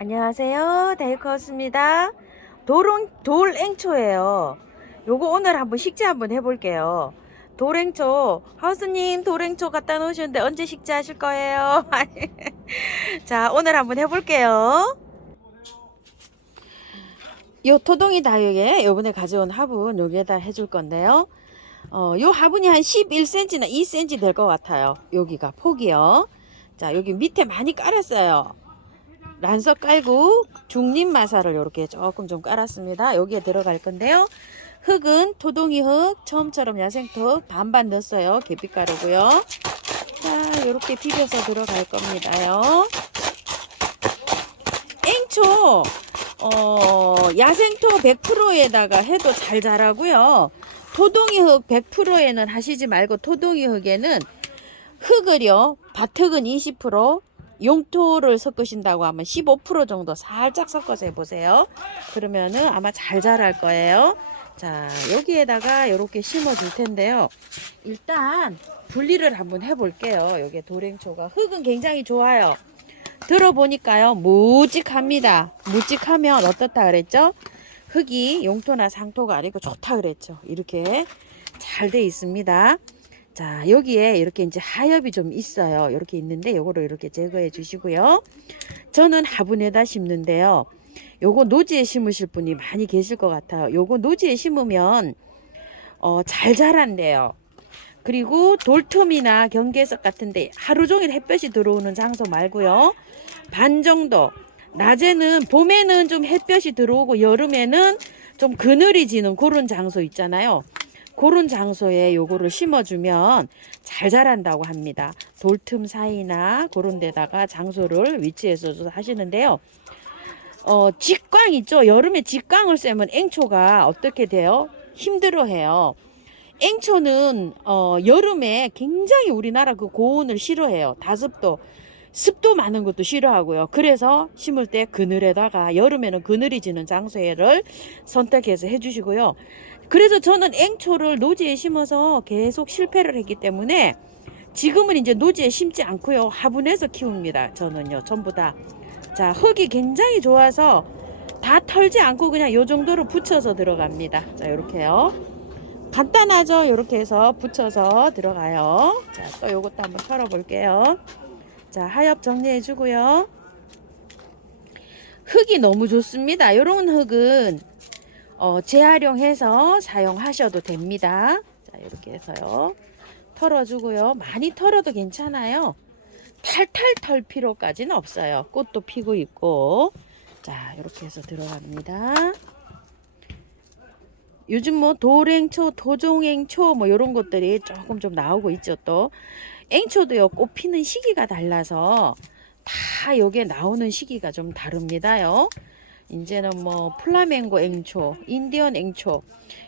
안녕하세요. 다이커스입니다. 돌앵초예요. 요거 오늘 한번 식재 한번 해볼게요. 돌앵초, 하우스님 돌앵초 갖다 놓으셨는데 언제 식재하실 거예요? 자, 오늘 한번 해볼게요. 요 토동이 다육에 요번에 가져온 화분 여기에다 해줄 건데요. 요 화분이 한 11cm나 2cm 될 것 같아요. 여기가 폭이요. 자, 여기 밑에 많이 깔았어요. 란석 깔고 중립 마사를 이렇게 조금 좀 깔았습니다. 여기에 들어갈 건데요. 흙은 토동이 흙, 처음처럼 야생토 반반 넣었어요. 계피가루고요. 자, 이렇게 비벼서 들어갈 겁니다요. 앵초 야생토 100%에다가 해도 잘 자라고요. 토동이 흙 100%에는 하시지 말고 토동이 흙에는 흙을요, 밭흙은 20%, 용토를 섞으신다고 하면 15% 정도 살짝 섞어서 해보세요. 그러면은 아마 잘 자랄 거예요. 자, 여기에다가 이렇게 심어 줄 텐데요. 일단 분리를 한번 해볼게요. 여기 돌행초가 흙은 굉장히 좋아요. 들어보니까요, 묵직합니다. 묵직하면 어떻다 그랬죠? 흙이 용토나 상토가 아니고 좋다 그랬죠. 이렇게 잘 돼 있습니다. 자, 여기에 이렇게 이제 하엽이 좀 있어요. 이렇게 있는데 요거를 이렇게 제거해 주시고요. 저는 화분에다 심는데요. 요거 노지에 심으실 분이 많이 계실 것 같아요. 요거 노지에 심으면 잘 자란대요. 그리고 돌틈이나 경계석 같은데 하루 종일 햇볕이 들어오는 장소 말고요. 반 정도. 낮에는 봄에는 좀 햇볕이 들어오고 여름에는 좀 그늘이 지는 그런 장소 있잖아요. 그런 장소에 요거를 심어주면 잘 자란다고 합니다. 돌틈 사이나 그런 데다가 장소를 위치해서 하시는데요. 직광 있죠. 여름에 직광을 쐬면 앵초가 어떻게 돼요? 힘들어해요. 앵초는 여름에 굉장히 우리나라 그 고온을 싫어해요. 다습도, 습도 많은 것도 싫어하고요. 그래서 심을 때 그늘에다가 여름에는 그늘이 지는 장소를 선택해서 해주시고요. 그래서 저는 앵초를 노지에 심어서 계속 실패를 했기 때문에 지금은 이제 노지에 심지 않고요. 화분에서 키웁니다. 저는요. 전부 다. 자, 흙이 굉장히 좋아서 다 털지 않고 그냥 요 정도로 붙여서 들어갑니다. 자, 요렇게요. 간단하죠? 이렇게 해서 붙여서 들어가요. 자, 또 요것도 한번 털어 볼게요. 자, 하엽 정리해 주고요. 흙이 너무 좋습니다. 요런 흙은 재활용해서 사용하셔도 됩니다. 자, 이렇게 해서요. 털어주고요. 많이 털어도 괜찮아요. 탈탈 털 필요까지는 없어요. 꽃도 피고 있고. 자, 이렇게 해서 들어갑니다. 요즘 뭐 돌앵초, 도종앵초 뭐 이런 것들이 조금 좀 나오고 있죠. 또 앵초도요. 꽃 피는 시기가 달라서 다 여기에 나오는 시기가 좀 다릅니다요. 이제는 뭐 플라멩고 앵초, 인디언 앵초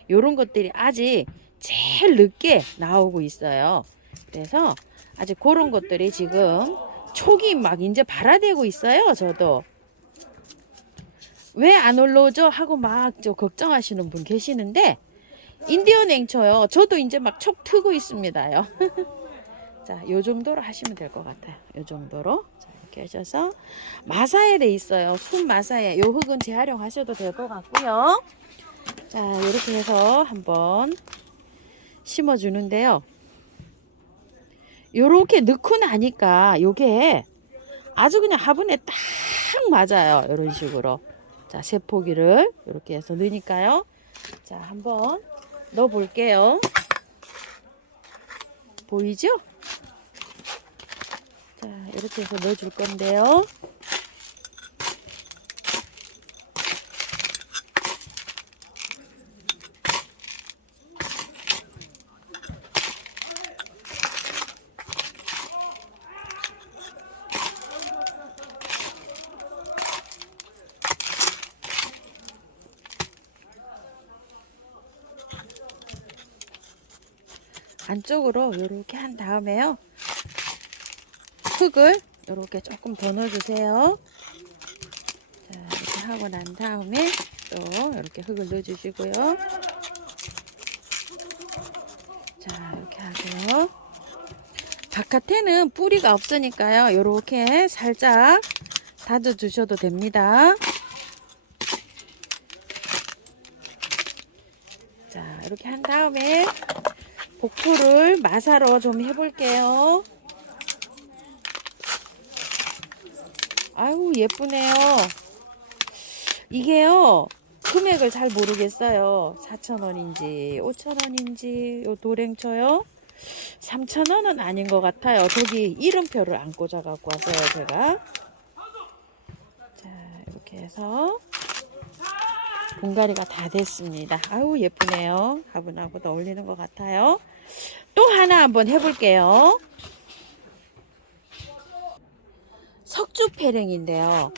요런 것들이 아직 제일 늦게 나오고 있어요. 그래서 아직 그런 것들이 지금 촉이 막 이제 발화되고 있어요. 저도 왜 안 올라오죠 하고 막 저 걱정하시는 분 계시는데 인디언 앵초요. 저도 이제 막 촉 트고 있습니다요. 자, 요 정도로 하시면 될 것 같아요. 요 정도로. 자, 이렇게 하셔서 마사에 돼 있어요. 순 마사에. 요 흙은 재활용하셔도 될 것 같고요. 자, 이렇게 해서 한번 심어 주는데요. 요렇게 넣고 나니까 요게 아주 그냥 화분에 딱 맞아요. 이런 식으로. 자, 세 포기를 이렇게 해서 넣으니까요. 자, 한번 넣어 볼게요. 보이죠? 자, 이렇게 해서 넣어 줄 건데요. 안쪽으로 이렇게 한 다음에요. 흙을 이렇게 조금 더 넣어주세요. 자, 이렇게 하고 난 다음에 또 이렇게 흙을 넣어주시고요. 자, 이렇게 하고요. 바깥에는 뿌리가 없으니까요. 이렇게 살짝 다져 주셔도 됩니다. 자, 이렇게 한 다음에 복토를 마사로 좀 해볼게요. 아유, 예쁘네요. 이게요, 금액을 잘 모르겠어요. 4,000원인지 5,000원인지 요 도랭초요. 3,000원은 아닌 것 같아요. 저기 이름표를 안 꽂아 갖고 왔어요, 제가. 자, 이렇게 해서 분갈이가 다 됐습니다. 아유, 예쁘네요. 화분하고도 어울리는 것 같아요. 또 하나 한번 해볼게요. 석주패랭인데요.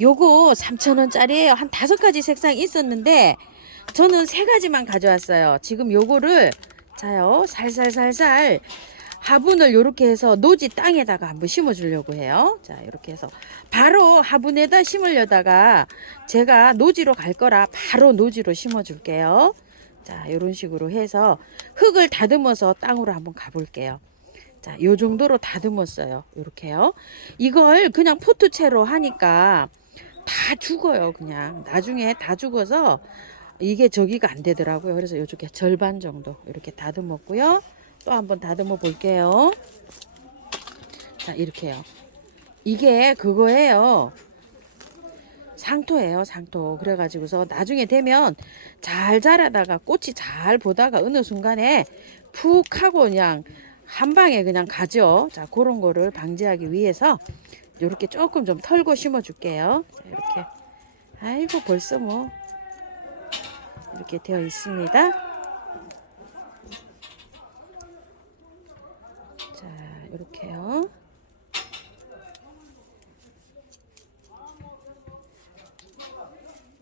요거 3,000원짜리예요. 한 5가지 색상 있었는데 저는 3가지만 가져왔어요. 지금 요거를 자요, 살살살살 화분을 요렇게 해서 노지 땅에다가 한번 심어 주려고 해요. 자, 이렇게 해서 바로 화분에다 심으려다가 제가 노지로 갈 거라 바로 노지로 심어 줄게요. 자, 요런 식으로 해서 흙을 다듬어서 땅으로 한번 가볼게요. 자, 요 정도로 다듬었어요. 요렇게요. 이걸 그냥 포트채로 하니까 다 죽어요. 그냥 나중에 다 죽어서 이게 저기가 안 되더라고요. 그래서 요쪽에 절반 정도 이렇게 다듬었고요. 또 한번 다듬어 볼게요. 자, 이렇게요. 이게 그거예요. 상토예요, 상토. 그래가지고서 나중에 되면 잘 자라다가 꽃이 잘 보다가 어느 순간에 푹 하고 그냥 한 방에 그냥 가죠. 자, 그런 거를 방지하기 위해서 이렇게 조금 좀 털고 심어 줄게요. 자, 이렇게. 아이고, 벌써 뭐 이렇게 되어 있습니다. 자, 이렇게요.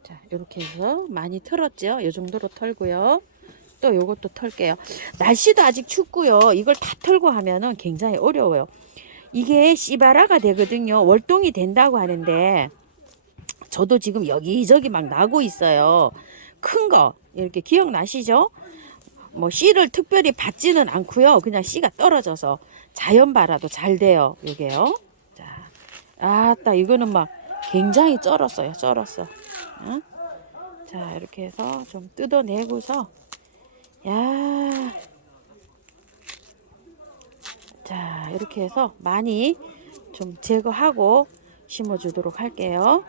자, 이렇게 해서 많이 털었죠. 이 정도로 털고요. 또 요것도 털게요. 날씨도 아직 춥고요. 이걸 다 털고 하면은 굉장히 어려워요. 이게 씨바라가 되거든요. 월동이 된다고 하는데 저도 지금 여기저기 막 나고 있어요. 큰 거 이렇게 기억나시죠? 뭐 씨를 특별히 받지는 않고요. 그냥 씨가 떨어져서 자연발화도 잘 돼요. 요게요. 자, 아따 이거는 막 굉장히 쩔었어요. 쩔었어. 어? 자, 이렇게 해서 좀 뜯어내고서 야, 자, 이렇게 해서 많이 좀 제거하고 심어주도록 할게요.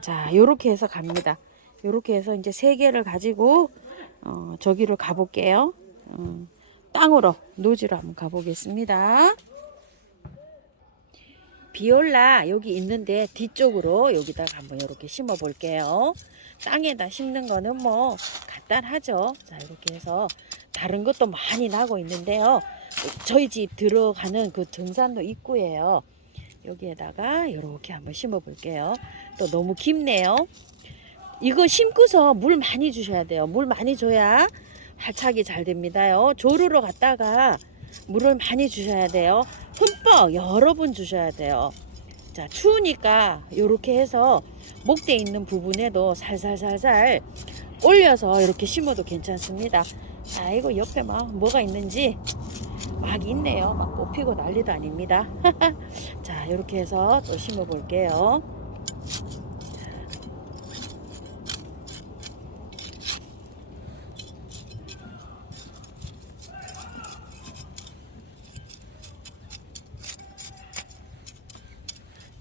자, 요렇게 해서 갑니다. 요렇게 해서 이제 3개를 가지고 저기로 가볼게요. 땅으로 노지로 한번 가보겠습니다. 비올라 여기 있는데 뒤쪽으로 여기다가 한번 이렇게 심어 볼게요. 땅에다 심는 거는 뭐 간단하죠. 자, 이렇게 해서 다른 것도 많이 나고 있는데요. 저희 집 들어가는 그 등산로 입구예요. 여기에다가 이렇게 한번 심어 볼게요. 또 너무 깊네요. 이거 심고서 물 많이 주셔야 돼요. 물 많이 줘야 활착이 잘 됩니다요. 조르러 갔다가 물을 많이 주셔야 돼요. 흠뻑 여러 번 주셔야 돼요. 자, 추우니까 이렇게 해서 목대 있는 부분에도 살살살살 올려서 이렇게 심어도 괜찮습니다. 아이고, 옆에 막 뭐가 있는지 막 있네요. 막 꽃피고 난리도 아닙니다. 자, 이렇게 해서 또 심어 볼게요.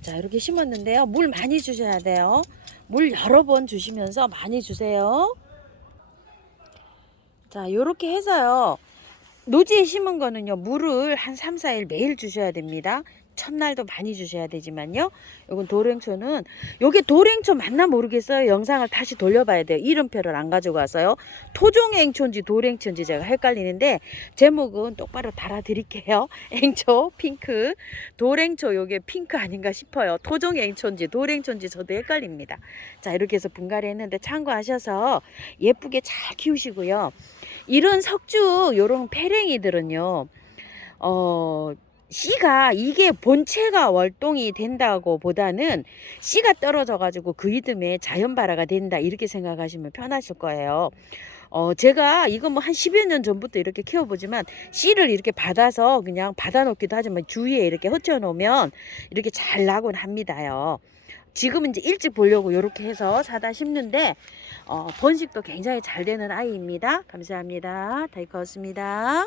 자, 이렇게 심었는데요. 물 많이 주셔야 돼요. 물 여러 번 주시면서 많이 주세요. 자, 이렇게 해서요. 노지에 심은 거는요, 물을 한 3, 4일 매일 주셔야 됩니다. 첫날도 많이 주셔야 되지만요. 요건 도랭초는, 요게 도랭초 맞나 모르겠어요. 영상을 다시 돌려봐야 돼요. 이름표를 안 가지고 와서요. 토종앵초인지 도랭초인지 제가 헷갈리는데, 제목은 똑바로 달아드릴게요. 앵초, 핑크. 도랭초, 요게 핑크 아닌가 싶어요. 토종앵초인지 도랭초인지 저도 헷갈립니다. 자, 이렇게 해서 분갈이 했는데 참고하셔서 예쁘게 잘 키우시고요. 이런 석주, 요런 패랭이들은요, 씨가 이게 본체가 월동이 된다고 보다는 씨가 떨어져 가지고 그 이듬해 자연발화가 된다 이렇게 생각하시면 편하실 거예요. 제가 이거 뭐 한 10여 년 전부터 이렇게 키워보지만 씨를 이렇게 받아서 그냥 받아놓기도 하지만 주위에 이렇게 흩어놓으면 이렇게 잘 나곤 합니다요. 지금은 이제 일찍 보려고 이렇게 해서 사다 심는데 번식도 굉장히 잘 되는 아이입니다. 감사합니다. 다이커였습니다.